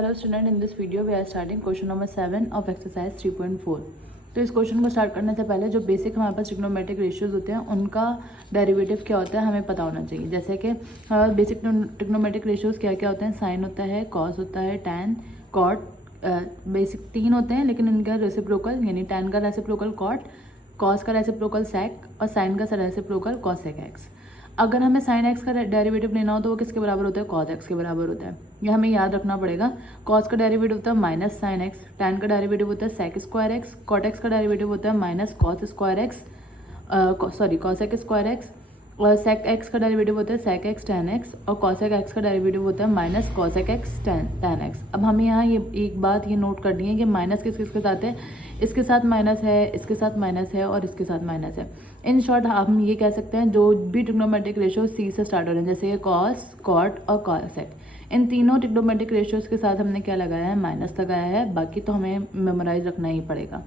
Hello student, in this video we are starting question number 7 of exercise 3.4। तो इस question को start करने से पहले जो बेसिक हमारे पास ट्रिग्नोमेट्रिक रेशियोज होते हैं उनका डेरिवेटिव क्या होता है हमें पता होना चाहिए। जैसे कि बेसिक ट्रिग्नोमेट्रिक रेशियोज क्या क्या होते हैं, साइन होता है, कॉस होता है, टैन, कॉट। बेसिक 3 होते हैं लेकिन इनका रेसिप्रोकल यानी टैन का रेसिप्रोकल कॉट, कॉस का रेसिप्रोकल सेक और साइन का रेसिप्रोकल कॉसेक एक्स। अगर हमें साइन एक्स का डेरिवेटिव लेना हो तो वो किसके बराबर होता है, कॉस एक्स के बराबर होता है। यह हमें याद रखना पड़ेगा। कॉस का डेरिवेटिव होता है माइनस साइन एक्स, टैन का डेरिवेटिव होता है sec square x, cot x का डेरिवेटिव होता है minus cos square x, sorry cosec square x, और सेक एक्स का डेरिवेटिव होता है सेक एक्स टैन एक्स, और कॉसेक एक्स का डेरिवेटिव होता है minus cosec x tan x. अब हमें यहाँ ये एक बात ये नोट करनी है कि माइनस किस किसके साथ है, इसके साथ माइनस है, इसके साथ माइनस है और इसके साथ माइनस है। इन शॉर्ट हम ये कह सकते हैं जो भी ट्रिग्नोमेट्रिक रेशियो सी से स्टार्ट हो रहे हैं, जैसे ये कॉस, कॉट और कॉसेक, इन तीनों ट्रिग्नोमेट्रिक रेशियोज के साथ हमने क्या लगाया है, माइनस लगाया है। बाकी तो हमें मेमोराइज रखना ही पड़ेगा।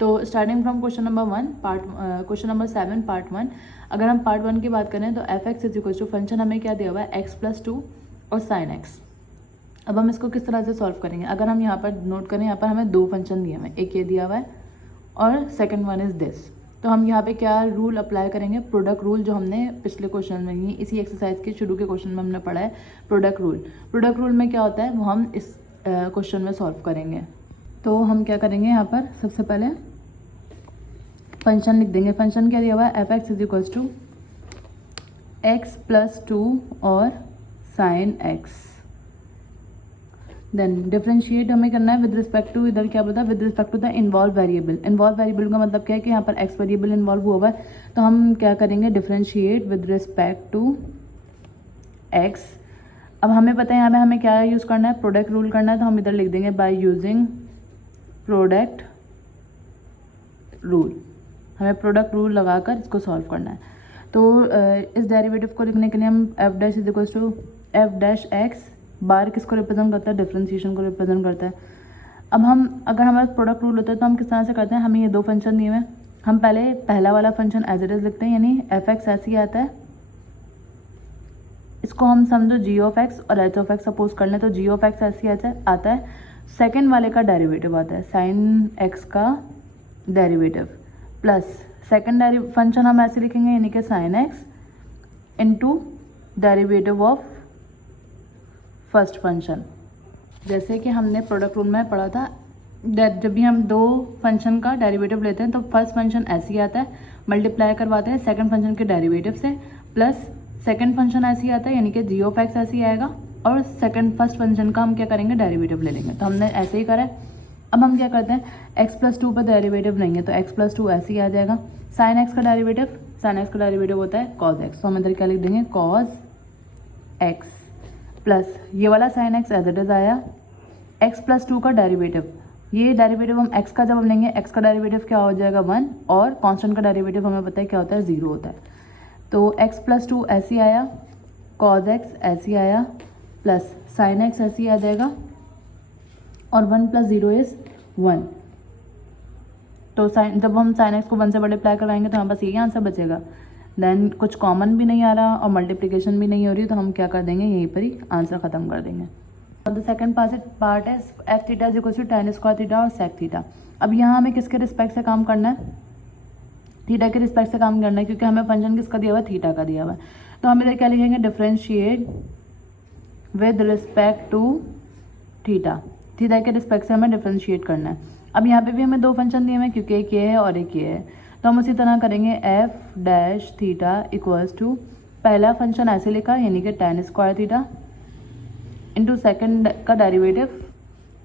तो starting from question number 1 question number 7 part 1। अगर हम पार्ट 1 की बात करें तो f x is equal to function हमें क्या दिया हुआ है, x+2 और साइन एक्स। अब हम इसको किस तरह से सॉल्व करेंगे, अगर हम यहाँ पर नोट करें, यहाँ पर हमें 2 फंक्शन दिए हुए हैं, एक ये दिया हुआ है और सेकेंड वन इज दिस। तो हम यहाँ पे क्या रूल अप्लाई करेंगे, प्रोडक्ट रूल, जो हमने पिछले क्वेश्चन में ही इसी एक्सरसाइज के शुरू के क्वेश्चन में हमने पढ़ा है प्रोडक्ट रूल। प्रोडक्ट रूल में क्या होता है वो हम इस क्वेश्चन में सॉल्व करेंगे। तो हम क्या करेंगे, यहाँ पर सबसे पहले फंक्शन लिख देंगे। फंक्शन क्या दिया हुआ है, f x is equals to x+2 और साइन एक्स। देन डिफरेंशिएट हमें करना है विद रिस्पेक्ट टू, इधर क्या बोलता है, with respect to the involve variable. Involve variable का मतलब क्या है कि यहाँ पर x वेरिएबल इन्वॉल्व हुआ है, तो हम क्या करेंगे, differentiate with respect to x। अब हमें पता है यहाँ पे हमें क्या यूज़ करना है, प्रोडक्ट रूल करना है, तो हम इधर लिख देंगे बाय यूजिंग प्रोडक्ट रूल। हमें प्रोडक्ट रूल लगाकर इसको सॉल्व करना है। तो इस डेरिवेटिव को लिखने के लिए हम F dash is equals to F dash X bar किसको रिप्रेजेंट करता है, डिफरेंशिएशन को रिप्रेजेंट करता है। अब हम अगर हमारा प्रोडक्ट रूल होता है तो हम किस तरह से करते हैं, हमें ये 2 फंक्शन दिए हुए हैं, हम पहले पहला वाला फंक्शन एज इट इज लिखते हैं, यानी एफ एक्स ऐसे ही आता है, इसको हम समझो जी ऑफ एक्स और एच ऑफ एक्स सपोज कर लें, तो जी ऑफ एक्स ऐसे ही आता है। सेकेंड वाले का डेरिवेटिव आता है साइन एक्स का डेरिवेटिव प्लस सेकेंड फंक्शन हम ऐसे लिखेंगे, यानी कि sine x into derivative of first function. जैसे कि हमने प्रोडक्ट रूल में पढ़ा था, जब भी हम 2 फंक्शन का डेरिवेटिव लेते हैं तो फर्स्ट फंक्शन ऐसे ही आता है, मल्टीप्लाई करवाते हैं सेकंड फंक्शन के डेरिवेटिव से, प्लस सेकंड फंक्शन ऐसे ही आता है, यानी कि जी ऑफ एक्स ऐसे ही आएगा, और फर्स्ट फंक्शन का हम क्या करेंगे, डेरिवेटिव ले लेंगे। तो हमने ऐसे ही करा है। अब हम क्या करते हैं, x+2 पर डेरिवेटिव नहीं है तो x+2 ऐसे ही आ जाएगा। साइन एक्स का डेरिवेटिव होता है cos x, तो हम इधर क्या लिख देंगे, cos x प्लस ये वाला sine x as it is आया, x+2 का डेरिवेटिव, ये डेरिवेटिव हम x का जब हम लेंगे, x का डेरिवेटिव क्या हो जाएगा 1, और कांस्टेंट का डेरिवेटिव हमें पता है क्या होता है, 0 होता है। तो x+2 ऐसे ही आया, cos x ऐसे ही आया, प्लस साइन x ऐसे ही आ जाएगा, और 1 + 0 इज 1। तो जब हम साइन एक्स को 1 से मल्टीप्लाई करवाएंगे तो हमारे पास यही आंसर बचेगा। देन कुछ कॉमन भी नहीं आ रहा और मल्टीप्लिकेशन भी नहीं हो रही, तो हम क्या कर देंगे, यहीं पर ही आंसर खत्म कर देंगे। द सेकंड पार्ट है f theta is equal to tan square theta और सेक थीटा। अब यहाँ हमें किसके रिस्पेक्ट से काम करना है, थीटा के रिस्पेक्ट से काम करना है, क्योंकि हमें फंक्शन किसका दिया हुआ है, थीटा का दिया हुआ है। तो हम इधर क्या लिखेंगे, differentiate with respect to theta. Theta के रिस्पेक्ट से हमें डिफरेंशिएट करना है। अब यहाँ पे भी हमें 2 फंक्शन दिए हुए हैं, क्योंकि एक ये है और एक ये है, तो हम उसी तरह करेंगे f dash theta equals to, पहला फंक्शन ऐसे लिखा, यानी कि tan square theta into second का डेरिवेटिव,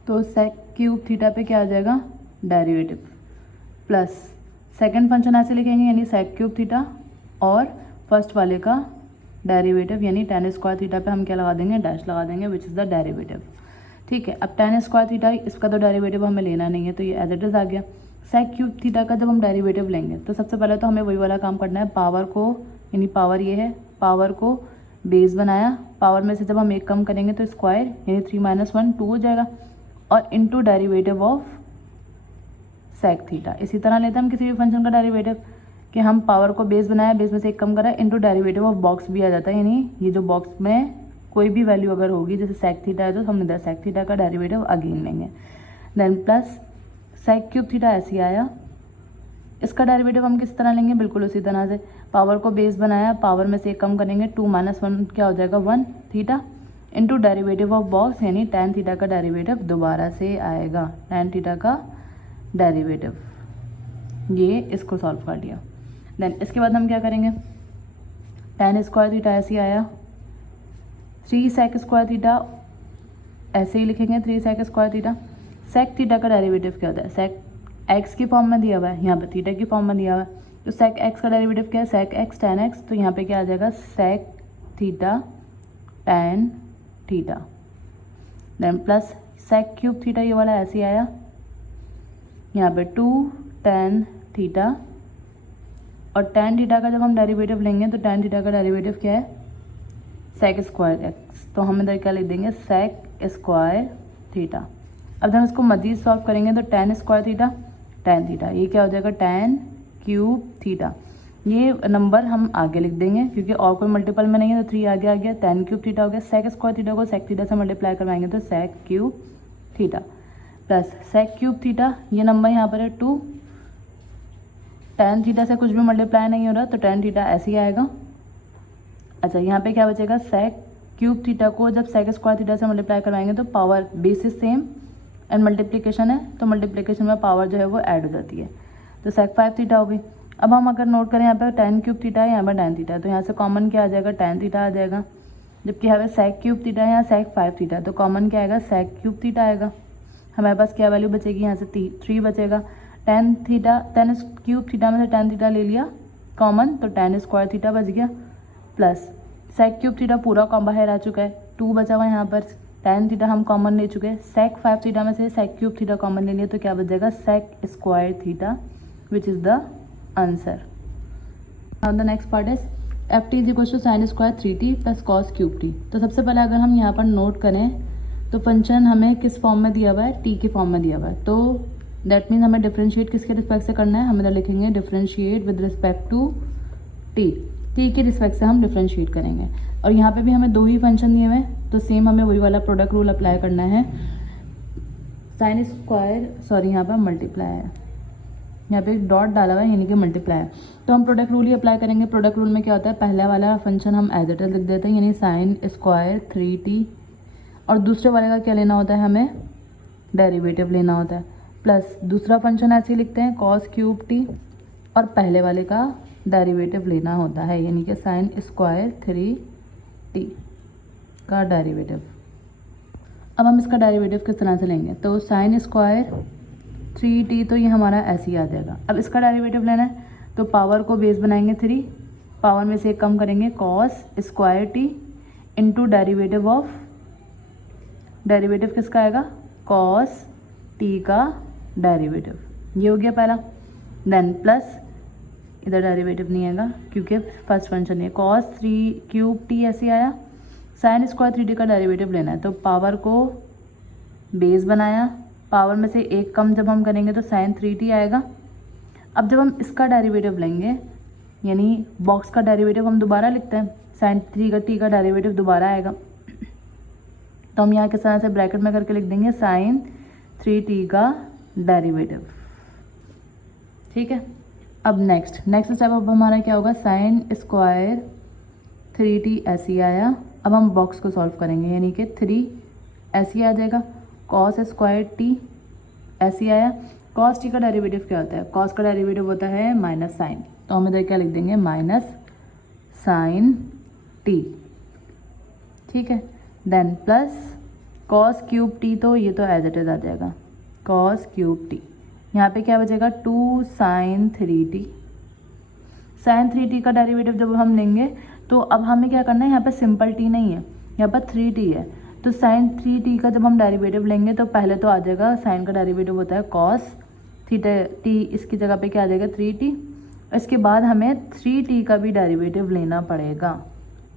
तो सेक क्यूब थीटा पे क्या आ जाएगा, डेरिवेटिव, प्लस सेकेंड फंक्शन ऐसे लिखेंगे, यानी सेक क्यूब थीटा, और फर्स्ट वाले का डेरिवेटिव, यानी tan स्क्वायर थीटा पे हम क्या लगा देंगे, डैश लगा देंगे, विच इज़ द डेरिवेटिव। ठीक है, अब tan स्क्वायर थीटा, इसका तो डेरिवेटिव हमें लेना नहीं है, तो ये एज इट इज आ गया। सेक क्यूब थीटा का जब हम डेरिवेटिव लेंगे तो सबसे पहले तो हमें वही वाला काम करना है, पावर को, यानी पावर ये है, पावर को बेस बनाया, पावर में से जब हम 1 कम करेंगे तो स्क्वायर, यानी 3 - 1 2 हो जाएगा, और into derivative of sec theta. इसी तरह लेते हैं हम किसी भी फंक्शन का डेरिवेटिव, कि हम पावर को बेस बनाया, बेस में से 1 कम करा, इंटू डेरिवेटिव ऑफ बॉक्स भी आ जाता है, यानी ये जो बॉक्स में कोई भी वैल्यू अगर होगी, जैसे सेक थीटा है तो हम इधर सेक थीटा का डेरिवेटिव अगेन लेंगे। Then plus sec cube theta ऐसे आया, इसका डेरिवेटिव हम किस तरह लेंगे, बिल्कुल उसी तरह से पावर को बेस बनाया, पावर में से एक कम करेंगे, 2 - 1 क्या हो जाएगा 1 theta into derivative of box, यानी tan थीटा का डेरिवेटिव दोबारा से आएगा, tan थीटा का डेरिवेटिव। ये इसको सॉल्व कर लिया। देन इसके बाद हम क्या करेंगे, tan स्क्वायर थीटा ऐसे आया, 3 sec स्क्वायर थीटा ऐसे ही लिखेंगे, 3 sec square theta. sec theta का डेरिवेटिव क्या होता है, sec x की फॉर्म में दिया हुआ है, यहाँ पे थीटा की फॉर्म में दिया हुआ है, तो sec x का डेरिवेटिव क्या है, sec x tan x, तो यहाँ पे क्या आ जाएगा sec theta tan theta. Then plus sec cube theta, ये वाला ऐसे आया, यहाँ पे 2 tan थीटा, और tan थीटा का जब हम डेरिवेटिव लेंगे तो tan थीटा का डेरिवेटिव क्या है, sec स्क्वायर x, तो हम इधर क्या लिख देंगे sec स्क्वायर थीटा। अब जब हम इसको मजीद सॉल्व करेंगे तो tan square theta tan theta, ये क्या हो जाएगा tan क्यूब थीटा। ये नंबर हम आगे लिख देंगे क्योंकि और कोई मल्टीपल में नहीं है, तो 3 आगे आ गया, tan क्यूब थीटा हो गया, sec स्क्वायर थीटा को sec थीटा से मल्टीप्लाई करवाएंगे तो sec cube theta plus sec cube theta, ये नंबर यहाँ पर है 2, tan थीटा से कुछ भी मल्टीप्लाई नहीं हो रहा तो tan थीटा ऐसे ही आएगा। अच्छा, यहाँ पे क्या बचेगा, sec क्यूब थीटा को जब sec स्क्वायर थीटा से मल्टीप्लाई करवाएंगे तो power basis same and multiplication है, तो मल्टीप्लिकेशन में पावर जो है वो ऐड हो जाती है, तो sec 5 थीटा हो गई। अब हम अगर नोट करें यहाँ पे tan क्यूब थीटा है, यहाँ पर tan थीटा है, तो यहाँ से कॉमन क्या आ जाएगा, tan थीटा आ जाएगा, जबकि यहाँ पे sec क्यूब थीटा है, यहाँ sec 5 थीटा, तो कॉमन क्या आएगा, sec क्यूब थीटा आएगा। हमारे पास क्या वैल्यू बचेगी, यहाँ से 3 बचेगा, tan क्यूब थीटा में से tan थीटा ले लिया कॉमन, तो tan स्क्वायर थीटा बच गया, प्लस sec क्यूब थीटा पूरा बाहर आ चुका है, 2 बचा हुआ है यहाँ पर, tan थीटा हम कॉमन ले चुके हैं, sec 5 थीटा में से sec क्यूब थीटा कॉमन ले लिया, तो क्या बच जाएगा sec square theta, which is the answer. Now the next part is f t is equal to sine square 3t plus cos cube t. तो सबसे पहले अगर हम यहाँ पर नोट करें तो फंक्शन हमें किस फॉर्म में दिया हुआ है, टी के फॉर्म में दिया हुआ है, तो दैट मीन्स हमें डिफरेंशिएट किसके रिस्पेक्ट से करना है, हम इधर लिखेंगे differentiate with respect to t, t के रिस्पेक्ट से हम डिफरेंशिएट करेंगे। और यहाँ पे भी हमें 2 ही फंक्शन दिए हुए हैं, तो सेम हमें वही वाला प्रोडक्ट रूल अप्लाई करना है, साइन स्क्वायर, सॉरी यहाँ पर मल्टीप्लाई है, यहाँ पे एक डॉट डाला हुआ है यानी कि मल्टीप्लाई है, तो हम प्रोडक्ट रूल ही अप्लाई करेंगे। प्रोडक्ट रूल में क्या होता है, पहला वाला फंक्शन हम एज इट इज लिख देते हैं, यानी साइन स्क्वायर 3t, और दूसरे वाले का क्या लेना होता है, हमें डेरिवेटिव लेना होता है, प्लस दूसरा फंक्शन ऐसे ही लिखते हैं कॉस क्यूब टी, और पहले वाले का डेरिवेटिव लेना होता है, यानी कि साइन स्क्वायर 3t का डेरिवेटिव। अब हम इसका डेरिवेटिव किस तरह से लेंगे, तो साइन स्क्वायर 3t, तो ये हमारा ऐसे ही आ जाएगा। अब इसका डेरिवेटिव लेना है तो पावर को बेस बनाएंगे 3, पावर में से एक कम करेंगे, cos square T into derivative of, derivative किसका आएगा, कॉस टी का डेरिवेटिव, ये हो गया पहला। देन प्लस इधर डेरिवेटिव नहीं आएगा क्योंकि फर्स्ट फंक्शन है, कॉस 3 क्यूब टी ऐसे आया, साइन स्क्वायर 3t का डेरिवेटिव लेना है, तो पावर को बेस बनाया, पावर में से एक कम जब हम करेंगे तो साइन 3t आएगा। अब जब हम इसका डेरिवेटिव लेंगे, यानी बॉक्स का डेरिवेटिव हम दोबारा लिखते हैं, साइन 3t का डेरिवेटिव दोबारा आएगा, तो हम यहाँ किस तरह से ब्रैकेट में करके लिख देंगे साइन 3t का डेरिवेटिव, ठीक है। अब नेक्स्ट स्टेप अब हमारा क्या होगा, साइन स्क्वायर 3t ऐसे ही आया, अब हम बॉक्स को सॉल्व करेंगे, यानी कि 3 ऐसे ही आ जाएगा, कॉस स्क्वायर टी ऐसे आया, कॉस टी का डेरिवेटिव क्या होता है, कॉस का डेरिवेटिव होता है माइनस साइन, तो हम इधर क्या लिख देंगे, माइनस साइन टी, ठीक है। Then plus cos cube t, तो ये तो एज इट इज आ जाएगा, कॉस क्यूब टी, यहाँ पे क्या बचेगा 2 साइन 3t, साइन 3t का डेरिवेटिव जब हम लेंगे तो अब हमें क्या करना है, यहाँ पे सिंपल t नहीं है, यहाँ पर 3t है, तो साइन 3t का जब हम डेरिवेटिव लेंगे तो पहले तो आ जाएगा, साइन का डेरिवेटिव होता है कॉस थीटा t, इसकी जगह पे क्या आ जाएगा 3t, इसके बाद हमें 3t का भी डेरिवेटिव लेना पड़ेगा,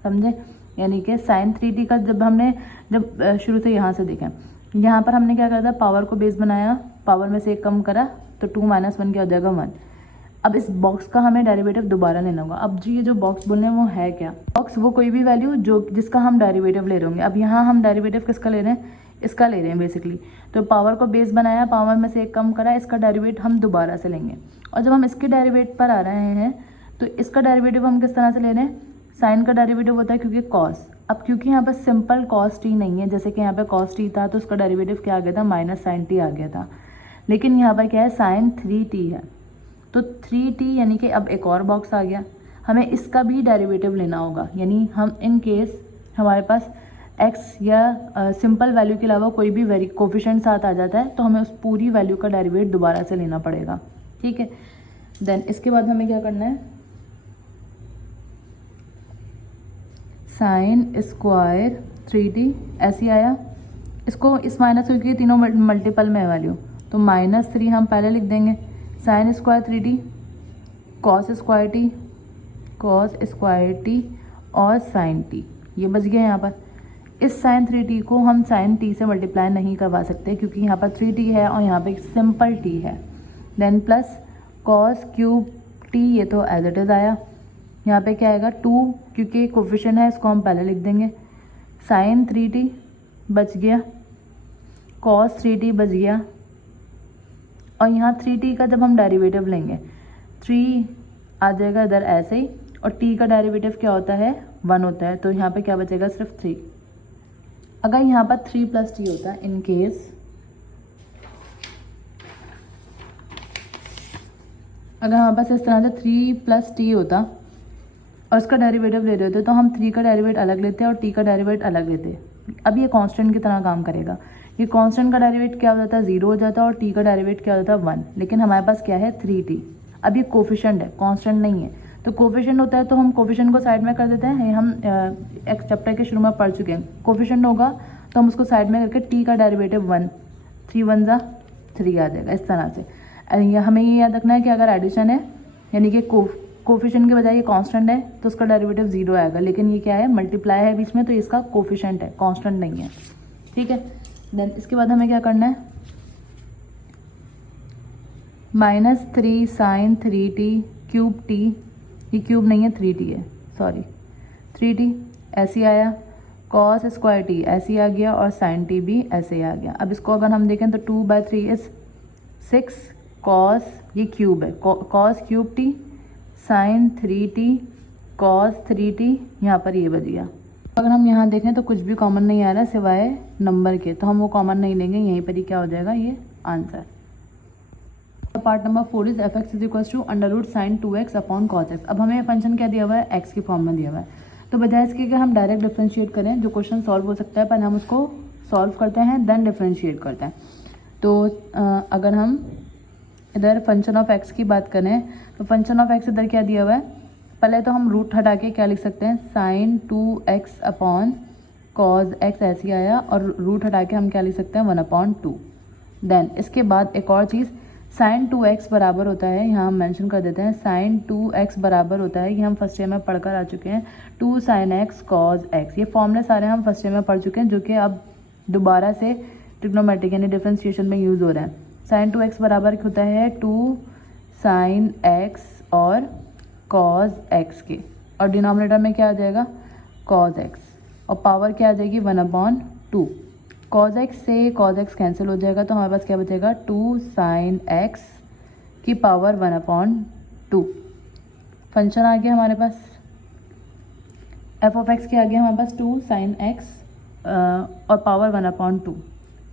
समझे, यानी कि साइन 3t का जब शुरू से यहाँ से देखें, यहाँ पर हमने क्या करा था, पावर को बेस बनाया, पावर में से एक कम करा, तो 2 - 1 क्या हो जाएगा 1। अब इस बॉक्स का हमें डेरिवेटिव दोबारा लेना होगा। अब जी ये जो बॉक्स बोल रहे हैं वो है क्या? बॉक्स वो कोई भी वैल्यू जो जिसका हम डेरिवेटिव ले रहे होंगे। अब यहाँ हम डेरिवेटिव किसका ले रहे हैं? इसका ले रहे हैं बेसिकली। तो पावर को बेस बनाया, पावर में से एक कम करा, इसका डेरिवेटिव हम दोबारा से लेंगे। और जब हम इसके डेरिवेटिव पर आ रहे हैं तो इसका डेरिवेटिव हम किस तरह से ले रहे हैं? साइन का डेरिवेटिव होता है क्योंकि कॉस। अब क्योंकि यहाँ पर सिंपल कॉस टी नहीं है, जैसे कि यहाँ पे कॉस टी था तो उसका डेरिवेटिव क्या आ गया था? माइनस साइन टी आ गया था। लेकिन यहाँ पर क्या है? साइन 3t है। तो 3t यानी कि अब एक और बॉक्स आ गया, हमें इसका भी डेरिवेटिव लेना होगा। यानी हम इन केस हमारे पास x या सिंपल वैल्यू के अलावा कोई भी कोफिशिएंट साथ आ जाता है तो हमें उस पूरी वैल्यू का डेरिवेटिव दोबारा से लेना पड़ेगा। ठीक है, देन इसके बाद हमें क्या करना है? साइन स्क्वायर 3t ऐसी आया, इसको इस माइनस क्योंकि तीनों मल्टीपल में है वैल्यू, तो -3 हम पहले लिख देंगे। Sign square 3t, cos square T और साइन टी, ये बच गया यहाँ पर। इस साइन 3t को हम साइन t से मल्टीप्लाई नहीं करवा सकते क्योंकि यहाँ पर 3t है और यहाँ पे सिंपल t है। Then plus cos cube t, ये तो एज इट इज़ आया। यहाँ पे क्या आएगा? 2, क्योंकि कोफिशिएंट है इसको हम पहले लिख देंगे। साइन 3t बच गया, कॉस 3t बच गया, और यहाँ 3t का जब हम डेरिवेटिव लेंगे 3 आ जाएगा इधर ऐसे ही, और t का डेरिवेटिव क्या होता है? 1 होता है। तो यहाँ पे क्या बचेगा? सिर्फ 3। अगर यहाँ पर 3 + t होता है, इन केस अगर हमारे पास इस तरह से 3 + t होता और इसका डेरिवेटिव ले रहे होते तो हम 3 का डेरिवेटिव अलग लेते और t का डेरिवेटिव अलग लेते। अब ये कांस्टेंट की तरह काम करेगा। ये कांस्टेंट का डेरिवेटिव क्या हो जाता है? 0 हो जाता है, और t का डेरिवेटिव क्या हो जाता है? 1। लेकिन हमारे पास क्या है? 3t। अब ये कोफिशिएंट है, कांस्टेंट नहीं है। तो कोफिशिएंट होता है तो हम कोफिशिएंट को साइड में कर देते हैं। हम एक चैप्टर के शुरू में पढ़ चुके हैं, कोफिशिएंट होगा तो हम उसको साइड में करके t का डेरिवेटिव 1, 3 1 जा 3 आ जाएगा इस तरह से। हमें ये याद रखना है कि अगर एडिशन है यानी कि कोफिशिएंट के बजाय ये कांस्टेंट है तो उसका डेरिवेटिव 0 आएगा। लेकिन ये क्या है? मल्टीप्लाई है बीच में, तो इसका कोफिशिएंट है, कांस्टेंट नहीं है। ठीक है, देन इसके बाद हमें क्या करना है? -3 साइन 3t क्यूब t, ये क्यूब नहीं है 3t है, सॉरी 3t ऐसे आया, कॉस स्क्वायर t ऐसे आ गया, और साइन t भी ऐसे आ गया। अब इसको अगर हम देखें तो 2/3 इज 6 कॉस, ये क्यूब है, कॉस क्यूब t साइन 3t कॉस 3t, यहाँ पर ये बच गया। अगर हम यहाँ देखें तो कुछ भी कॉमन नहीं आ रहा सिवाय नंबर के, तो हम वो कॉमन नहीं लेंगे, यहीं पर ही क्या हो जाएगा? ये answer. Part number 4 is f(x = sin 2x upon cos x। अब हमें फंक्शन क्या दिया हुआ है? x की फॉर्म में दिया हुआ है। तो बजाय इसके कि हम डायरेक्ट डिफ्रेंशिएट करें, जो क्वेश्चन सॉल्व हो सकता है, पर हम उसको सॉल्व करते हैं देन डिफ्रेंशिएट करते हैं। तो अगर हम इधर फंक्शन ऑफ x की बात करें तो फंक्शन ऑफ x इधर क्या दिया हुआ है? पहले तो हम रूट हटा के क्या लिख सकते हैं? Sign 2x upon cos x ऐसे आया, और रूट हटा के हम क्या लिख सकते हैं? 1/2। देन इसके बाद एक और चीज़, साइन 2x बराबर होता है, यहाँ हम मेंशन कर देते हैं, साइन 2x बराबर होता है, ये हम फर्स्ट ईयर में पढ़कर आ चुके हैं, 2 sin x cos x। ये फॉर्मूले सारे हम फर्स्ट ईयर में पढ़ चुके हैं, जो कि अब दोबारा से ट्रिग्नोमेट्रिक यानी डिफरेंशिएशन में यूज़ हो रहे हैं। साइन 2x बराबर होता है 2 sin x और cos x के, और डिनोमिनेटर में क्या आ जाएगा? cos x, और पावर क्या आ जाएगी? 1/2। cos x से cos x कैंसिल हो जाएगा, तो हमारे पास क्या बचेगा? 2 sin x की पावर 1/2। फंक्शन आ गया हमारे पास, f ऑफ x के आ गया हमारे पास 2 sin x और पावर 1/2।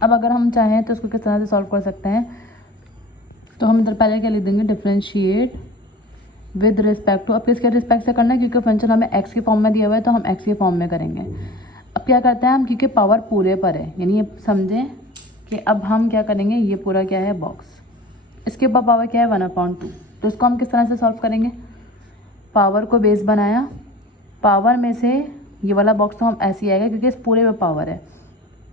अब अगर हम चाहें तो उसको किस तरह से सॉल्व कर सकते हैं? तो हम इधर पहले क्या लिख देंगे? Differentiate with respect to. अब किसके रिस्पेक्ट से करना है? क्योंकि फंक्शन हमें x के फॉर्म में दिया हुआ है तो हम x के फॉर्म में करेंगे। अब क्या करते हैं हम, क्योंकि पावर पूरे पर है, यानी ये समझें कि अब हम क्या करेंगे? ये पूरा क्या है? बॉक्स, इसके ऊपर पावर क्या है? 1/2। तो इसको हम किस तरह से सॉल्व करेंगे? पावर को बेस बनाया, पावर में से ये वाला बॉक्स तो हम ऐसे ही आएगा क्योंकि इस पूरे में पावर है,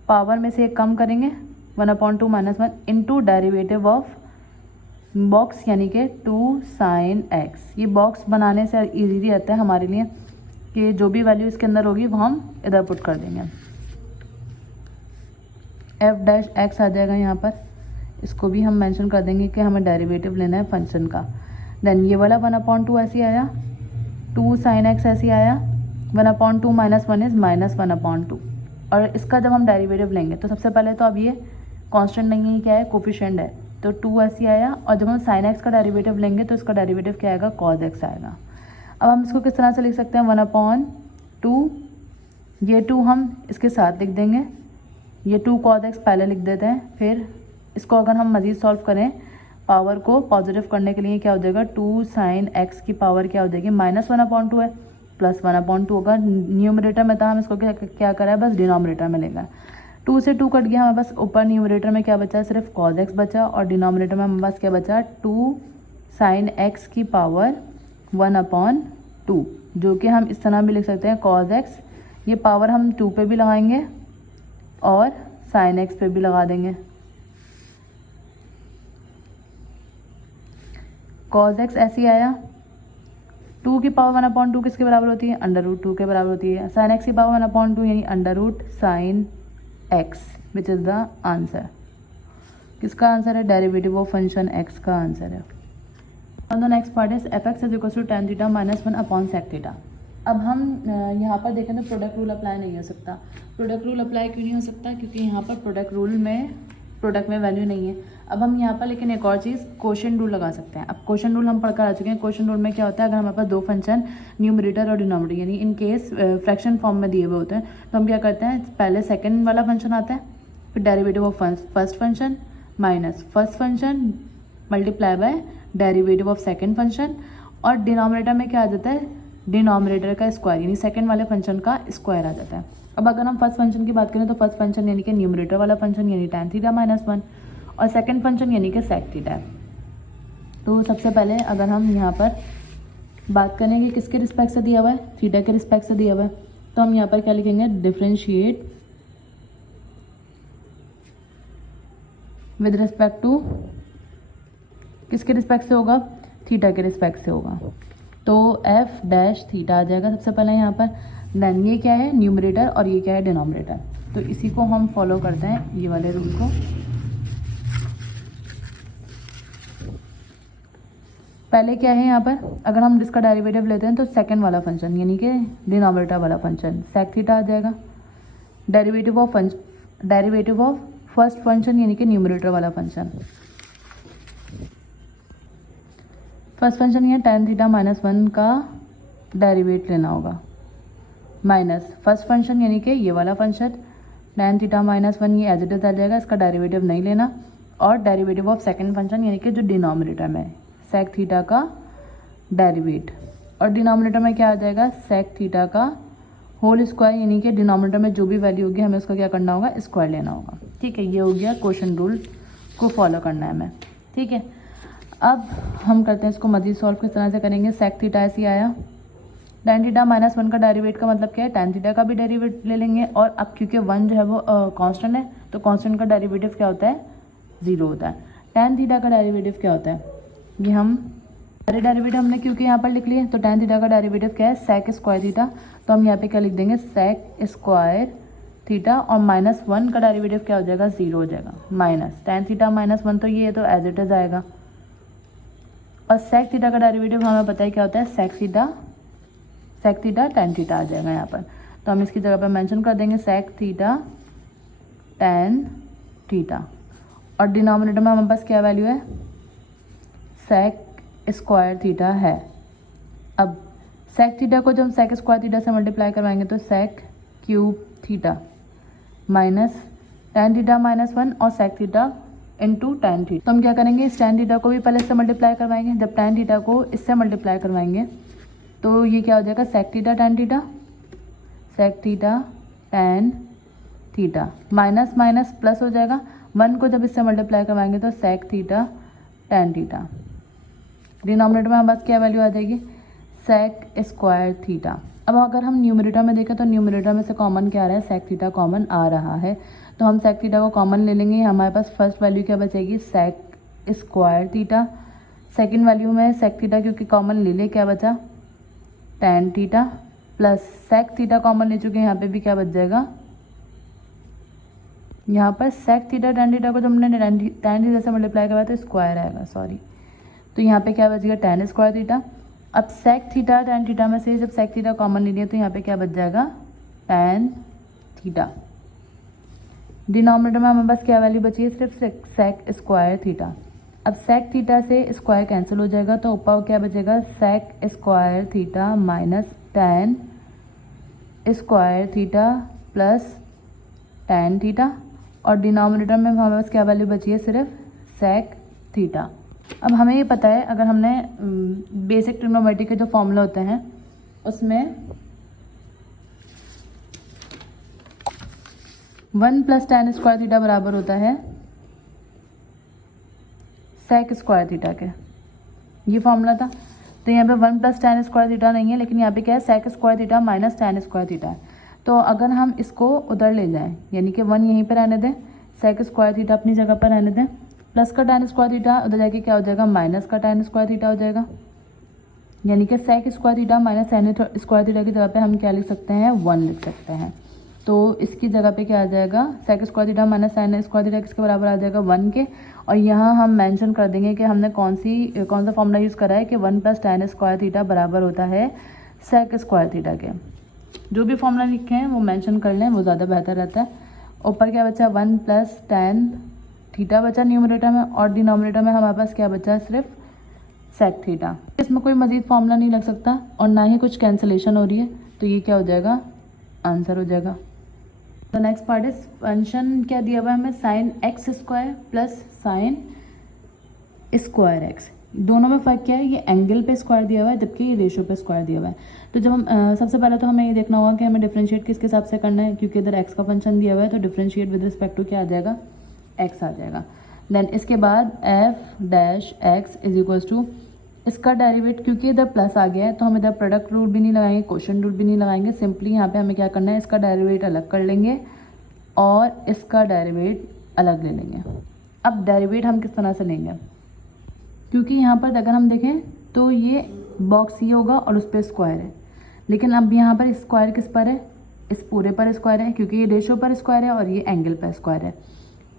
पावर में से एक कम करेंगे 1/2 - 1 इंटू डेरिवेटिव ऑफ बॉक्स यानी कि 2 sin x। ये बॉक्स बनाने से इजीली रहता है हमारे लिए कि जो भी वैल्यू इसके अंदर होगी वो हम इधर पुट कर देंगे। f' x आ जाएगा यहाँ पर, इसको भी हम मेंशन कर देंगे कि हमें डेरिवेटिव लेना है फंक्शन का। देन ये वाला 1/2 ऐसे आया, 2 sin x ऐसे आया, 1/2 माइनस 1 इज़ -1/2। और इसका जब हम डेरिवेटिव लेंगे तो सबसे पहले तो अब ये कांस्टेंट नहीं है, क्या है, कोफिशिएंट है, तो 2 ऐसे आया। और जब हम sin x का डेरिवेटिव लेंगे तो इसका डेरिवेटिव क्या आएगा, cos x आएगा। अब हम इसको किस तरह से लिख सकते हैं, 1/2, ये 2 हम इसके साथ लिख देंगे, ये 2 cos x पहले लिख देते हैं। फिर इसको अगर हम मज़ीद सॉल्व करें, पावर को पॉजिटिव करने के लिए क्या हो जाएगा, 2 sin x की पावर क्या हो जाएगी, -1/2 है, प्लस 1/2 होगा। न्यूमरेटर में था, हम इसको क्या करा है, बस डिनोमिनेटर में लेगा। 2 से 2 कट गया, हमें बस ऊपर न्यूमरेटर में क्या बचा, सिर्फ cos x बचा, और डिनोमिनेटर में हमें बस क्या बचा, 2 sin x की पावर 1/2, जो कि हम इस तरह भी लिख सकते हैं cos x। ये पावर हम 2 पे भी लगाएंगे और sin x पे भी लगा देंगे। cos x ऐसे आया, 2 की पावर 1/2 किसके बराबर होती है, √2 के बराबर होती है। sin x की पावर 1/2 यानी √sin x, which is the answer. किसका आंसर है, डेरिवेटिव ऑफ फंक्शन x का आंसर है। और the next part is f(x) = tan theta - 1/sec theta. अब हम यहाँ पर देखें तो प्रोडक्ट रूल अप्लाई नहीं हो सकता। प्रोडक्ट रूल अप्लाई क्यों नहीं हो सकता, क्योंकि यहाँ पर प्रोडक्ट में वैल्यू नहीं है। अब हम यहाँ पर लेकिन एक और चीज़ क्वोशिएंट रूल लगा सकते हैं। अब क्वोशिएंट रूल हम पढ़कर आ चुके हैं। क्वोशिएंट रूल में क्या होता है, अगर हमारे पास 2 फंक्शन न्यूमरेटर और डिनोमिनेटर यानी इन केस फ्रैक्शन फॉर्म में दिए हुए होते हैं, तो हम क्या करते हैं, पहले सेकंड वाला फंक्शन आता है, फिर derivative of first function minus first function multiply by derivative of second function, और डिनोमिनेटर में क्या आ जाता है, डिनोमिनेटर का स्क्वायर यानी सेकंड वाले फंक्शन का स्क्वायर आ जाता है। अब अगर हम फर्स्ट फंक्शन की बात करें तो फर्स्ट फंक्शन यानी कि न्यूमरेटर वाला फंक्शन यानी tan थीटा -1, और सेकंड फंक्शन यानी कि sec थीटा है। तो सबसे पहले अगर हम यहाँ पर बात करें कि किसके रिस्पेक्ट से दिया हुआ है, थीटा के रिस्पेक्ट से दिया हुआ है, तो हम यहाँ पर क्या लिखेंगे, डिफरेंशिएट विद रिस्पेक्ट टू, किसके रिस्पेक्ट से होगा, थीटा के रिस्पेक्ट से होगा। तो f' थीटा आ जाएगा सबसे पहले यहाँ पर। देन ये क्या है, न्यूमरेटर, और ये क्या है, डिनोमिनेटर। तो इसी को हम फॉलो करते हैं, ये वाले रूल को। पहले क्या है यहाँ पर, अगर हम इसका डेरिवेटिव लेते हैं तो सेकंड वाला फंक्शन यानी कि डिनोमिनेटर वाला फंक्शन sec थीटा आ जाएगा। डेरिवेटिव ऑफ फर्स्ट फंक्शन यानी कि न्यूमरेटर वाला फंक्शन, फर्स्ट फंक्शन ये tan थीटा -1 का डेरिवेट लेना होगा, माइनस फर्स्ट फंक्शन यानी कि ये वाला फंक्शन tan थीटा -1, ये एज इट इज आ जाएगा, इसका डेरिवेटिव नहीं लेना। और डेरिवेटिव ऑफ सेकंड फंक्शन यानी कि जो डिनोमिनेटर में sec थीटा का डेरिवेट, और डिनोमिनेटर में क्या आ जाएगा, sec थीटा का होल स्क्वायर यानी कि डिनोमिनेटर में जो भी वैल्यू होगी हमें उसका क्या करना होगा, स्क्वायर लेना होगा। ठीक है, ये हो गया क्वोशिएंट रूल को फॉलो करना है हमें। ठीक है, अब हम करते हैं इसको मजीद सॉल्व किस तरह से करेंगे। sec थीटा ऐसे आया, tan थीटा -1 का डेरिवेट का मतलब क्या है, tan थीटा का भी डेरिवेट ले लेंगे। और अब क्योंकि 1 जो है वो कांस्टेंट है, तो कांस्टेंट का डेरिवेटिव क्या होता है, 0 होता है। tan थीटा का डेरिवेटिव क्या होता है, ये हम सारे डेरिवेटिव हमने क्योंकि यहाँ पर लिख लिए, तो tan थीटा का डेरिवेटिव क्या है, sec स्क्वायर थीटा। तो हम यहाँ पे क्या लिख देंगे, sec स्क्वायर थीटा, और -1 का डेरिवेटिव क्या हो जाएगा, 0 हो जाएगा, माइनस tan थीटा -1, तो ये तो एज इट इज आएगा। और sec थीटा का डेरिवेटिव हमें पता है क्या होता है, sec थीटा tan थीटा आ जाएगा यहाँ पर। तो हम इसकी जगह पर मेंशन कर देंगे sec थीटा tan थीटा, और डिनोमिनेटर में हमारे पास क्या वैल्यू है, sec स्क्वायर थीटा है। अब sec थीटा को जब हम sec स्क्वायर थीटा से मल्टीप्लाई करवाएंगे तो sec cube theta minus tan theta -1 और sec theta into tan theta. तो हम क्या करेंगे, इस tan थीटा को भी पहले इससे मल्टीप्लाई करवाएंगे। जब tan थीटा को इससे मल्टीप्लाई करवाएंगे तो ये क्या हो जाएगा, sec theta tan theta, sec theta tan theta, minus minus plus हो जाएगा। 1 को जब इससे मल्टीप्लाई करवाएंगे तो sec theta tan theta. Denominator में हमारे पास क्या वैल्यू आ जाएगी, sec स्क्वायर थीटा। अब अगर हम न्यूमरेटर में देखें तो न्यूमरेटर में से कॉमन क्या आ रहा है, sec थीटा कॉमन आ रहा है, तो हम sec थीटा को कॉमन ले लेंगे। हमारे पास फर्स्ट वैल्यू क्या बचेगी, sec square theta. Second value में sec थीटा क्योंकि कॉमन ले ले, क्या बचा, tan theta, plus sec theta common ले चुके हैं, यहाँ पे भी क्या बच जाएगा, यहाँ पर sec थीटा tan थीटा को जब हमने tan थीटा से मल्टीप्लाई करवाया तो स्क्वायर आएगा, सॉरी। तो यहाँ पे क्या बचेगा tan स्क्वायर थीटा। अब sec थीटा tan थीटा में से जब sec थीटा कॉमन ले लिया तो यहाँ पे क्या बच जाएगा tan थीटा। डिनोमिनेटर में हमारे पास क्या वैल्यू बची है, सिर्फ sec स्क्वायर थीटा। अब sec थीटा से स्क्वायर कैंसिल हो जाएगा तो ऊपर क्या बचेगा sec square theta minus tan square theta plus tan theta, और डिनोमिनेटर में हमारे पास क्या वैल्यू बची है, सिर्फ sec थीटा। अब हमें ये पता है, अगर हमने बेसिक ट्रिग्नोमेट्री के जो फॉर्मूला होते हैं उसमें 1 प्लस tan स्क्वायर थीटा बराबर होता है sec स्क्वायर थीटा के, ये फॉर्मूला था। तो यहाँ पे 1 प्लस tan स्क्वायर थीटा नहीं है, लेकिन यहाँ पे क्या है sec square theta minus tan square theta है। तो अगर हम इसको उधर ले जाएं, यानी कि 1 यहीं पर रहने दें, sec स्क्वायर थीटा अपनी जगह पर रहने दें, प्लस का tan स्क्वायर थीटा उधर जाके क्या हो जाएगा माइनस का tan स्क्वायर थीटा हो जाएगा, यानी कि sec square theta minus tan square theta की जगह पे हम क्या लिख सकते हैं 1 लिख सकते हैं। तो इसकी जगह पे क्या आ जाएगा sec square theta minus tan square theta किसके बराबर आ जाएगा 1 के। और यहाँ हम मेंशन कर देंगे कि हमने कौन सा फॉर्मूला यूज़ करा है कि 1 प्लस tan स्क्वायर थीटा बराबर होता है sec स्क्वायर थीटा के। जो भी फॉर्मूला लिखे हैं वो मेंशन कर लें, वो ज़्यादा बेहतर रहता है। ऊपर क्या बचा 1 प्लस tan थीटा बचा न्यूमरेटर में, और डिनोमिनेटर में हमारे पास क्या बचा सिर्फ sec थीटा। इसमें कोई मज़ीद फॉर्मूला नहीं लग सकता और ना ही कुछ कैंसिलेशन हो रही है, तो ये क्या हो जाएगा आंसर हो जाएगा। तो नेक्स्ट पार्ट इज फंक्शन क्या दिया हुआ है हमें sin x square plus sin square x. दोनों में फ़र्क क्या है, ये एंगल पे स्क्वायर दिया हुआ है जबकि ये रेशो पे स्क्वायर दिया हुआ है। तो जब हम सबसे पहले तो हमें ये देखना होगा कि हमें डिफरेंशिएट किसके हिसाब से करना है, क्योंकि इधर x का फंक्शन दिया हुआ है तो डिफरेंशिएट विद रिस्पेक्ट टू क्या आ जाएगा x आ जाएगा। देन इसके बाद f dash x is equals to इसका डेरिवेट, क्योंकि इधर प्लस आ गया है तो हम इधर प्रोडक्ट रूल भी नहीं लगाएंगे, क्वोशिएंट रूल भी नहीं लगाएंगे, सिंपली यहाँ पे हमें क्या करना है इसका डेरिवेट अलग कर लेंगे और इसका डेरिवेट अलग ले लेंगे। अब डेरिवेट हम किस तरह से लेंगे, क्योंकि यहाँ पर अगर हम देखें तो ये बॉक्स ये होगा और उस पर स्क्वायर है, लेकिन अब यहाँ पर स्क्वायर किस पर है, इस पूरे पर स्क्वायर है, क्योंकि ये रेशो पर स्क्वायर है और ये एंगल पर स्क्वायर है।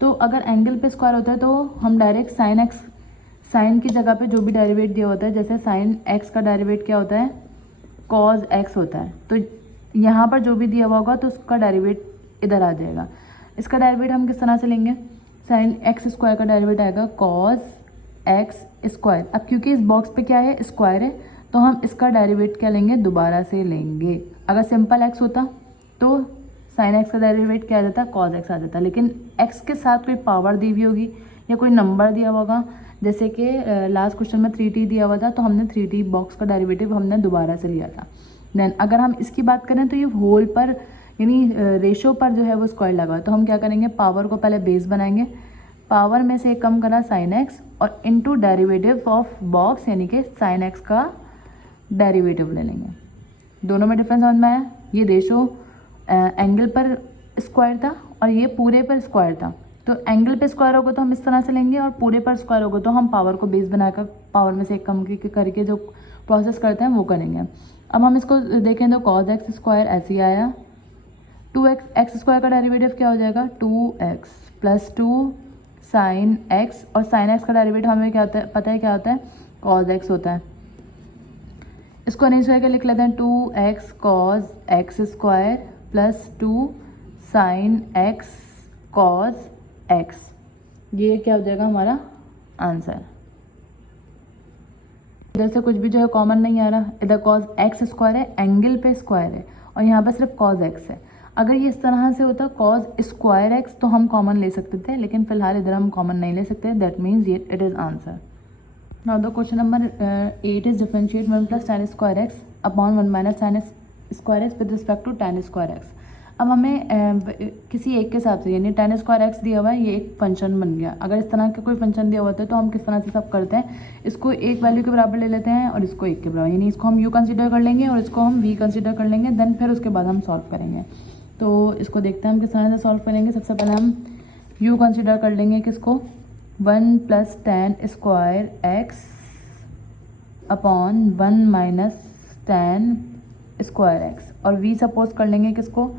तो अगर एंगल पे स्क्वायर होता है तो हम डायरेक्ट साइन एक्स, साइन की जगह पे जो भी डेरिवेट दिया होता है, जैसे साइन एक्स का डेरिवेट क्या होता है कॉज एक्स होता है, तो यहाँ पर जो भी दिया हुआ होगा तो उसका डेरिवेट इधर आ जाएगा। इसका डेरिवेट हम किस तरह से लेंगे, साइन एक्स स्क्वायर का डेरिवेट आएगा कॉज एक्स स्क्वायर। अब क्योंकि इस बॉक्स पे क्या है स्क्वायर है तो हम इसका डेरिवेट क्या लेंगे दोबारा से लेंगे। अगर सिंपल एक्स होता तो साइन एक्स का डेरिवेट क्या आ जाता कॉज एक्स आ जाता, लेकिन एक्स के साथ कोई पावर दी हुई होगी या कोई नंबर दिया होगा, जैसे कि लास्ट क्वेश्चन में 3t दिया हुआ था तो हमने 3t बॉक्स का डेरिवेटिव हमने दोबारा से लिया था। देन अगर हम इसकी बात करें तो ये होल पर यानी रेशो पर जो है वो स्क्वायर लगा, तो हम क्या करेंगे पावर को पहले बेस बनाएंगे, पावर में से एक कम करना साइन एक्स और इनटू डेरिवेटिव ऑफ बॉक्स यानी कि साइन एक्स का डेरिवेटिव ले लेंगे। दोनों में डिफरेंस समझ में आया, ये रेशो एंगल पर स्क्वायर था और ये पूरे पर स्क्वायर था, तो एंगल पे स्क्वायर होगा तो हम इस तरह से लेंगे और पूरे पर स्क्वायर होगा तो हम पावर को बेस बनाकर पावर में से एक कम करके जो प्रोसेस करते हैं वो करेंगे। अब हम इसको देखें तो कॉज एक्स स्क्वायर ऐसे ही आया, 2x एक्स स्क्वायर का डेरिवेटिव क्या हो जाएगा 2x प्लस 2 साइन एक्स, और साइन एक्स का डेरिवेटिव हमें क्या होता है पता है क्या होता है कॉज एक्स होता है। इसको अरेंज करके लिख लेते हैं 2x cos x square plus 2 sine x cos x, ये क्या हो जाएगा हमारा आंसर। इधर से कुछ भी जो है कॉमन नहीं आ रहा, इधर कॉज एक्स स्क्वायर है एंगल पे स्क्वायर है और यहाँ पर सिर्फ कॉज एक्स है। अगर ये इस तरह से होता कॉज स्क्वायर एक्स तो हम कॉमन ले सकते थे, लेकिन फिलहाल इधर हम कॉमन नहीं ले सकते, दैट मीन्स ये it is answer. Now the question number 8 is differentiate 1 plus tan square x upon 1 minus tan square x with respect to tan square x. अब हमें किसी एक के हिसाब से यानी tan स्क्वायर एक्स दिया हुआ है, ये एक फंक्शन बन गया। अगर इस तरह का कोई फंक्शन दिया होता है तो हम किस तरह से सब करते हैं, इसको एक वैल्यू के बराबर ले लेते हैं और इसको एक के बराबर, यानी इसको हम u कंसीडर कर लेंगे और इसको हम v कंसीडर कर लेंगे, देन फिर उसके बाद हम सॉल्व करेंगे। तो इसको देखते हैं हम किस तरह से सॉल्व करेंगे। सबसे पहले हम u कंसीडर कर लेंगे किसको 1 plus tan square x upon 1 minus tan square x, और v सपोज कर लेंगे किसको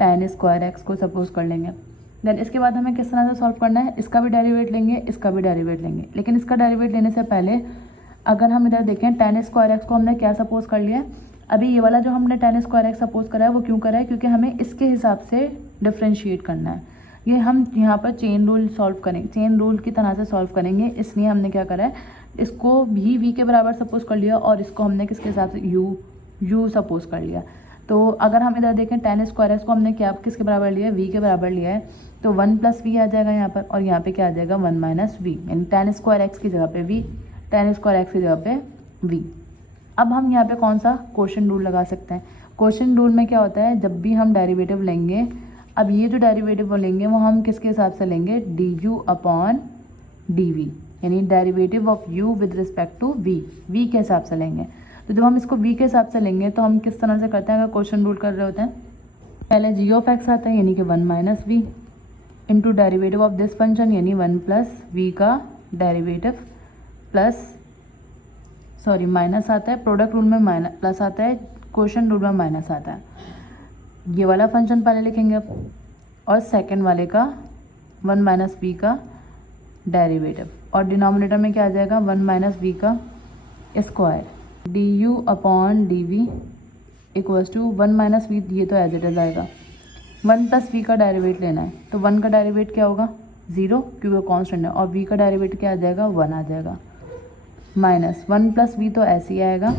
tan स्क्वायर एक्स को सपोज कर लेंगे। देन इसके बाद हमें किस तरह से सॉल्व करना है, इसका भी डेरिवेट लेंगे इसका भी डेरिवेट लेंगे, लेकिन इसका डेरिवेट लेने से पहले अगर हम इधर देखें tan स्क्वायर एक्स को हमने क्या सपोज कर लिया है, अभी ये वाला जो हमने tan स्क्वायर एक्स सपोज करा है वो क्यों करा है, क्योंकि हमें इसके हिसाब से डिफ्रेंशिएट करना है। ये हम यहाँ पर चेन रूल सॉल्व करेंगे, चेन रूल की तरह से सॉल्व करेंगे, इसलिए हमने क्या करा है, इसको भी v के बराबर सपोज कर लिया और इसको हमने किसके हिसाब से u सपोज कर लिया। तो अगर हम इधर देखें tan स्क्वायर एक्स को हमने क्या किसके बराबर लिया है, v के बराबर लिया है, तो 1 + v आ जाएगा यहाँ पर, और यहाँ पे क्या आ जाएगा 1 - v, यानी tan स्क्वायर एक्स की जगह पे v, tan स्क्वायर एक्स की जगह पे v। अब हम यहाँ पे कौन सा क्वोशिएंट रूल लगा सकते हैं। क्वोशिएंट रूल में क्या होता है, जब भी हम डेरिवेटिव लेंगे, अब ये जो डेरिवेटिव वो लेंगे वो हम किसके हिसाब से लेंगे, du/dv, यानी derivative of u with respect to v के हिसाब से लेंगे। तो जब हम इसको v के हिसाब से लेंगे तो हम किस तरह से करते हैं, अगर क्वोशिएंट रूल कर रहे होते हैं, पहले g(x) आता है यानी कि 1 - v into derivative of this function यानी 1 + v का डेरिवेटिव प्लस माइनस आता है, प्रोडक्ट रूल में माइनस प्लस आता है, क्वोशिएंट रूल में माइनस आता है। ये वाला फंक्शन पहले लिखेंगे अब, और सेकंड वाले का 1 - v का डेरिवेटिव, और डिनोमिनेटर में क्या आ जाएगा 1 - v का square, du/dv equals to 1 - v, ये तो एज इट इज आएगा। 1 + v का डेरिवेट लेना है, तो 1 का डेरिवेट क्या होगा 0, क्योंकि कांस्टेंट है, और v का डेरिवेट क्या आ जाएगा 1 आ जाएगा, माइनस 1 + v तो ऐसे ही आएगा,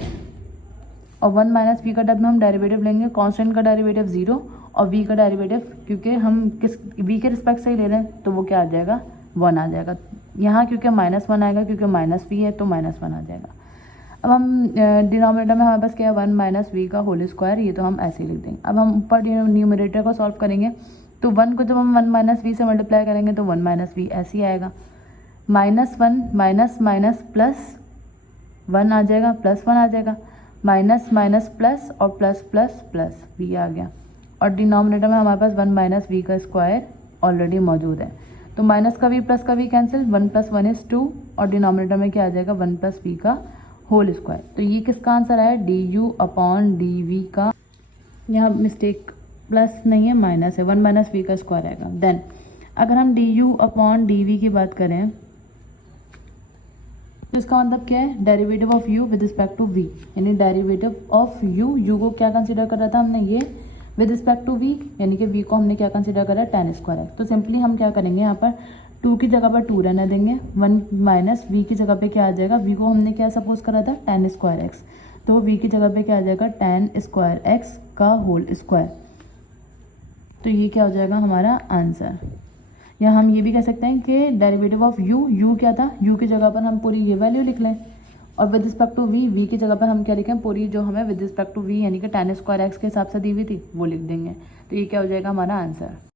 और 1 - v का जब हम डेरिवेटिव लेंगे, कांस्टेंट का डेरिवेटिव 0 और v का डेरिवेटिव क्योंकि हम किस v के रिस्पेक्ट से ही ले रहे हैं तो वो क्या आ जाएगा 1 आ जाएगा। यहाँ क्योंकि -1 आएगा, क्योंकि -v है तो -1 आ जाएगा। अब हम डिनोमिनेटर में हमारे पास क्या है 1 - v का होल स्क्वायर, ये तो हम ऐसे ही लिख देंगे। अब हम ऊपर न्यूमरेटर को सॉल्व करेंगे, तो 1 को जब हम 1 - v से मल्टीप्लाई करेंगे तो 1 - v ऐसे ही आएगा, -1 माइनस माइनस प्लस 1 आ जाएगा, +1 आ जाएगा, माइनस माइनस प्लस और प्लस प्लस प्लस v आ गया, और डिनोमिनेटर में हमारे पास 1 - v का स्क्वायर ऑलरेडी मौजूद है, तो माइनस का v प्लस का v कैंसिल, 1 + 1 = 2, और डिनोमिनेटर में क्या आ जाएगा 1 + v का होल स्क्वायर। तो ये किसका आंसर है, du/dv का, यहाँ मिस्टेक प्लस नहीं है माइनस है, 1 - v का स्क्वायर आएगा। देन अगर हम du/dv की बात करें तो इसका मतलब क्या है, derivative of u with respect to v, यानी डेरिवेटिव ऑफ u को क्या कंसीडर कर रहा था हमने, ये विद रिस्पेक्ट टू v, यानी कि v को हमने क्या कंसीडर करा tan स्क्वायर एक्स। तो सिंपली हम क्या करेंगे, यहाँ पर 2 की जगह पर 2 रहने देंगे, 1 - v की जगह पे क्या आ जाएगा, v को हमने क्या सपोज करा था tan स्क्वायर एक्स, तो v की जगह पे क्या आ जाएगा tan स्क्वायर एक्स का होल स्क्वायर। तो ये क्या हो जाएगा हमारा आंसर। या हम ये भी कह सकते हैं कि डेरिवेटिव ऑफ u क्या था, u की जगह पर हम पूरी ये वैल्यू लिख लें, और विद रिस्पेक्ट टू v की जगह पर हम क्या लिखें, पूरी जो हमें विद रिस्पेक्ट टू v यानी कि tan स्क्वायर एक्स के हिसाब से दी हुई थी वो लिख देंगे। तो ये क्या हो जाएगा हमारा आंसर।